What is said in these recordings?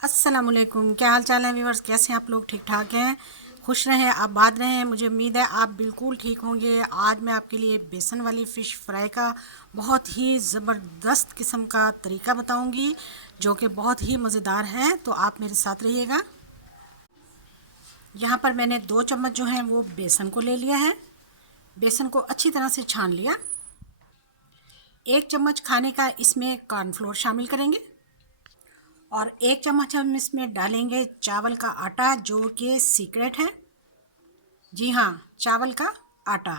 अस्सलामुअलैकुम, क्या हाल चाल है व्यूवर्स। कैसे हैं आप लोग? ठीक ठाक हैं, खुश रहें, आबाद रहें। मुझे उम्मीद है आप बिल्कुल ठीक होंगे। आज मैं आपके लिए बेसन वाली फ़िश फ्राई का बहुत ही ज़बरदस्त किस्म का तरीका बताऊंगी, जो कि बहुत ही मज़ेदार है। तो आप मेरे साथ रहिएगा। यहाँ पर मैंने 2 चम्मच जो हैं वो बेसन को ले लिया है। बेसन को अच्छी तरह से छान लिया। 1 चम्मच खाने का इसमें कॉर्नफ्लोर शामिल करेंगे और 1 चम्मच हम इसमें डालेंगे चावल का आटा, जो कि सीक्रेट है। जी हाँ, चावल का आटा।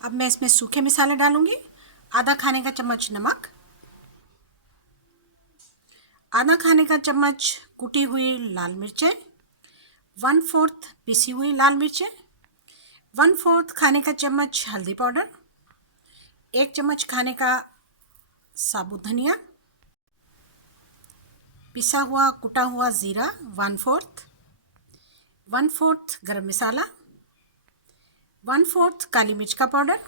अब मैं इसमें सूखे मसाले डालूंगी। आधा खाने का चम्मच नमक, आधा खाने का चम्मच कुटी हुई लाल मिर्चें, 1/4 पिसी हुई लाल मिर्चें, 1/4 खाने का चम्मच हल्दी पाउडर, 1 चम्मच खाने का साबुत धनिया, पिसा हुआ कुटा हुआ ज़ीरा 1/4, 1/4 गरम मसाला, 1/4 काली मिर्च का पाउडर,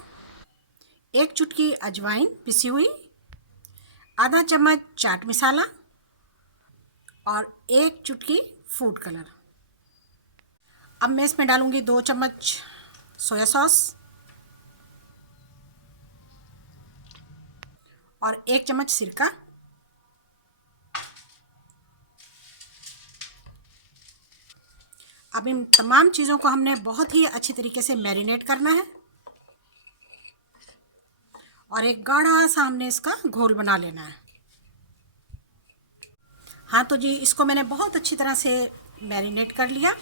1 चुटकी अजवाइन पिसी हुई, आधा चम्मच चाट मसाला और 1 चुटकी फूड कलर। अब मैं इसमें डालूंगी 2 चम्मच सोया सॉस और 1 चम्मच सिरका। अब इन तमाम चीज़ों को हमने बहुत ही अच्छी तरीके से मैरिनेट करना है और एक गाढ़ा सा हमने इसका घोल बना लेना है। हाँ तो जी, इसको मैंने बहुत अच्छी तरह से मैरिनेट कर लिया,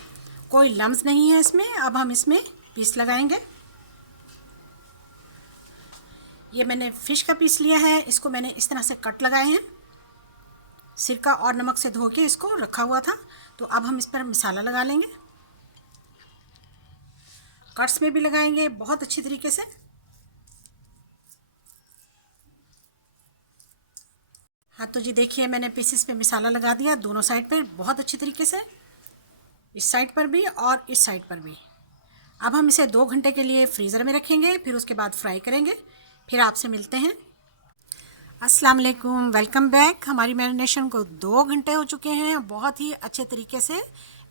कोई लम्स नहीं है इसमें। अब हम इसमें पीस लगाएंगे। ये मैंने फ़िश का पीस लिया है, इसको मैंने इस तरह से कट लगाए हैं। सिरका और नमक से धो के इसको रखा हुआ था। तो अब हम इस पर मसाला लगा लेंगे, कट्स में भी लगाएंगे बहुत अच्छी तरीके से। हाँ तो जी देखिए, मैंने पीसेस पे मसाला लगा दिया दोनों साइड पर बहुत अच्छी तरीके से, इस साइड पर भी और इस साइड पर भी। अब हम इसे 2 घंटे के लिए फ्रीज़र में रखेंगे, फिर उसके बाद फ्राई करेंगे। फिर आपसे मिलते हैं। अस्सलाम वालेकुम, वेलकम बैक। हमारी मैरिनेशन को 2 घंटे हो चुके हैं। बहुत ही अच्छे तरीके से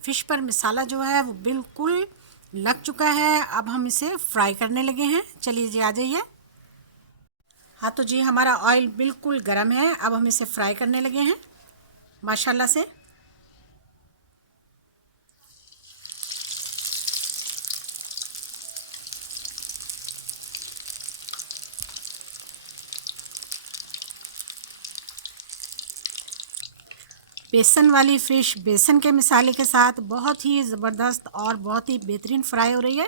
फ़िश पर मसाला जो है वो बिल्कुल लग चुका है। अब हम इसे फ्राई करने लगे हैं। चलिए जी, आ जाइए। हाँ तो जी, हमारा ऑयल बिल्कुल गर्म है। अब हम इसे फ्राई करने लगे हैं माशाल्लाह से। बेसन वाली फ़िश बेसन के मसाले के साथ बहुत ही ज़बरदस्त और बहुत ही बेहतरीन फ्राई हो रही है।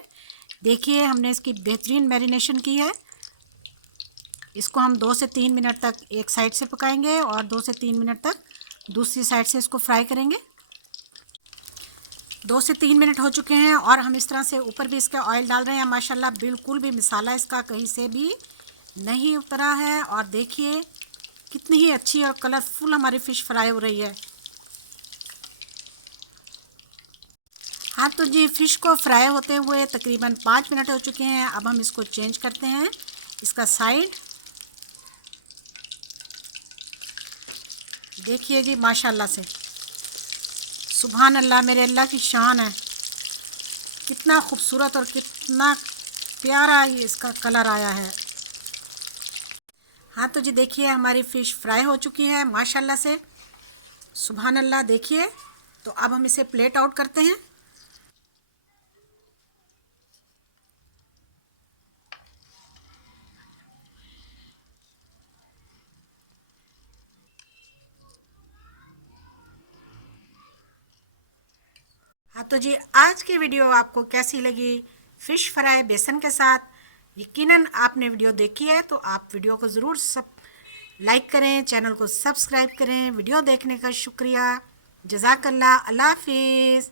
देखिए, हमने इसकी बेहतरीन मैरिनेशन की है। इसको हम 2 से 3 मिनट तक एक साइड से पकाएंगे और 2 से 3 मिनट तक दूसरी साइड से इसको फ्राई करेंगे। 2 से 3 मिनट हो चुके हैं और हम इस तरह से ऊपर भी इसका ऑयल डाल रहे हैं। माशाल्लाह बिल्कुल भी मसाला इसका कहीं से भी नहीं उतरा है। और देखिए कितनी ही अच्छी और कलरफुल हमारी फ़िश फ्राई हो रही है। हाँ तो जी, फ़िश को फ्राई होते हुए तकरीबन 5 मिनट हो चुके हैं। अब हम इसको चेंज करते हैं इसका साइड। देखिए जी, माशाल्लाह से सुभान अल्लाह, मेरे अल्लाह की शान है। कितना खूबसूरत और कितना प्यारा ये इसका कलर आया है। हाँ तो जी देखिए, हमारी फ़िश फ्राई हो चुकी है माशाल्लाह से, सुभान अल्लाह। देखिए, तो अब हम इसे प्लेट आउट करते हैं। हाँ तो जी, आज की वीडियो आपको कैसी लगी? फ़िश फ्राई बेसन के साथ। यकीनन आपने वीडियो देखी है तो आप वीडियो को ज़रूर सब लाइक करें, चैनल को सब्सक्राइब करें। वीडियो देखने का शुक्रिया। जज़ाकल्लाह। अल्लाह हाफिज़।